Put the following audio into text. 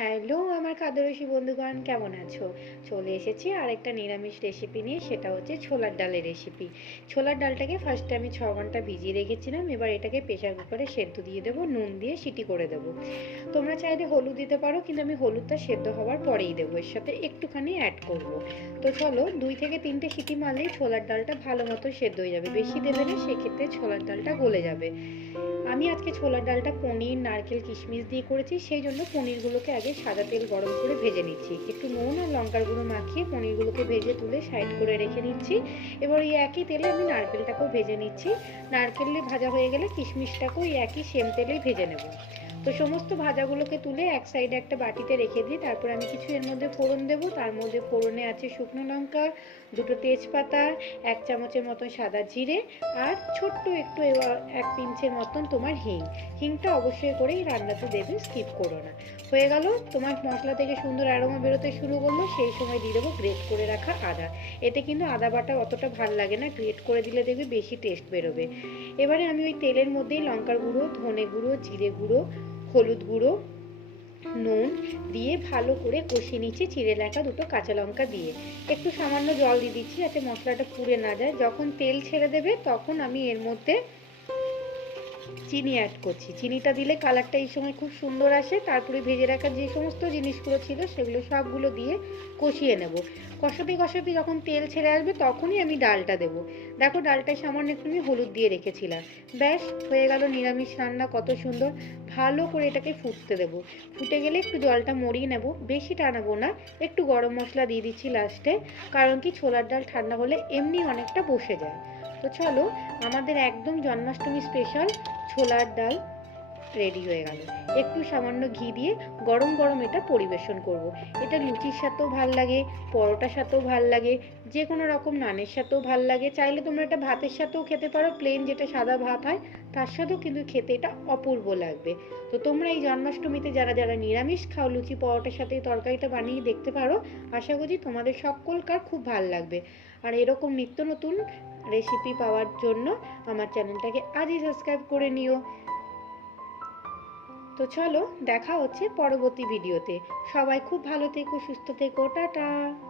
Hello আমার খাদ্যরসী বন্ধুগণ, কেমন আছো? চলে এসেছি আর একটা নিরামিষ রেসিপি নিয়ে, সেটা হচ্ছে ছোলার ডালের রেসিপি। ছোলার ডালটাকে ফার্স্টে আমি 6 ঘন্টা ভিজিয়ে রেখেছিলাম। এবার এটাকে প্রেসার কুকারে সেদ্ধ দিয়ে দেবো, নুন দিয়ে সিটি করে দেবো। তোমরা চাইলে হলুদ দিতে পারো, কিন্তু আমি হলুদটা সেদ্ধ হওয়ার পরেই দেবো, এর সাথে একটুখানি অ্যাড করব। তো চলো, 2 থেকে 3টে সিটি মারলেই ছোলার ডালটা ভালো মতো সেদ্ধ হয়ে যাবে। বেশি দেবে না, সেক্ষেত্রে ছোলার ডালটা গলে যাবে। আমি আজকে ছোলার ডালটা পনির, নারকেল, কিশমিশ দিয়ে করেছি, সেই জন্য পনিরগুলোকে আগে সাদা তেল গরম করে ভেজে নিচ্ছি। একটু নুন আর লঙ্কার গুঁড়ো মাখিয়ে পনিরগুলোকে ভেজে তুলে সাইড করে রেখে নিচ্ছি। এবার এই একই তেলে আমি নারকেলটাকেও ভেজে নিচ্ছি। নারকেল ভাজা হয়ে গেলে কিশমিশটাকেও এই একই সেম তেলেই ভেজে নেব। তো সমস্ত ভাজাগুলোকে তুলে এক সাইডে একটা বাটিতে রেখে দিই। তারপর আমি কিছু এর মধ্যে ফোড়ন দেবো। তার মধ্যে ফোড়নে আছে শুকনো লঙ্কা, 2টো তেজপাতা, 1 চামচের মতন সাদা জিরে, আর ছোট্ট একটু 1 পিঞ্চের মতন তোমার হিংটা অবশ্যই করেই রান্নাতে দেবে, স্কিপ করো না। হয়ে গেল, তোমার মশলা থেকে সুন্দর অ্যারোমা বেরোতে শুরু করলো, সেই সময় দিয়ে দেবো গ্রেট করে রাখা আদা। এতে কিন্তু আদা বাটা অতটা ভাল লাগে না, গ্রেট করে দিলে দেখবে বেশি টেস্ট বেরোবে। এবারে আমি ওই তেলের মধ্যেই লঙ্কার গুঁড়ো, ধনে গুঁড়ো, জিরে গুঁড়ো, হলুদ গুঁড়ো, নুন দিয়ে ভালো করে কষিয়ে নিচ্ছি, চিড়ে রাখা 2টো কাঁচা লঙ্কা দিয়ে। একটু সামান্য জল দিয়ে দিচ্ছি যাতে মশলাটা পুড়ে না যায়। যখন তেল ছেড়ে দেবে তখন আমি এর মধ্যে চিনি অ্যাড করছি। চিনিটা দিলে কালারটা এই সময় খুব সুন্দর আসে। তারপরে ভেজে রাখা যে সমস্ত জিনিসগুলো ছিল সেগুলো সবগুলো দিয়ে কষিয়ে নেব। কষাতে কষাতে যখন তেল ছেড়ে আসবে তখনই আমি ডালটা দেবো। দেখো, ডালটায় সামান্য একটু আমি হলুদ দিয়ে রেখেছিলাম। ব্যাস, হয়ে গেল নিরামিষ রান্না, কত সুন্দর। ভালো করে এটাকে ফুটতে দেবো। ফুটে গেলে একটু জলটা মরিয়ে নেব, বেশি টানাবো না। একটু গরম মশলা দিয়ে দিচ্ছি লাস্টে, কারণ কি ছোলার ডাল ঠান্ডা হলে এমনি অনেকটা বসে যায়। তো চলো, আমাদের একদম জন্মাষ্টমী স্পেশাল ছোলার ডাল রেডি হয়ে গেল। একটু সামান্য ঘি দিয়ে গরম গরম এটা পরিবেশন করব। এটা লুচির সাথেও ভাল লাগে, পরোটার সাথেও ভাল লাগে, যে কোনো রকম নানের সাথেও ভাল লাগে। চাইলে তোমরা এটা ভাতের সাথেও খেতে পারো, প্লেন যেটা সাদা ভাত হয় তার সাথেও কিন্তু খেতে এটা অপূর্ব লাগবে। তো তোমরা এই জন্মাষ্টমীতে যারা যারা নিরামিষ খাও, লুচি পরোটার সাথে এই তরকারিটা বানিয়ে দেখতে পারো। আশা করি তোমাদের সকলকার খুব ভাল লাগবে। আর এরকম নিত্য নতুন রেসিপি পাওয়ার জন্য আমার চ্যানেলটাকে আজই সাবস্ক্রাইব করে নিও। তো চলো, দেখা হচ্ছে পরবর্তী ভিডিওতে। সবাই খুব ভালো থেকো, সুস্থ থেকো, টাটা।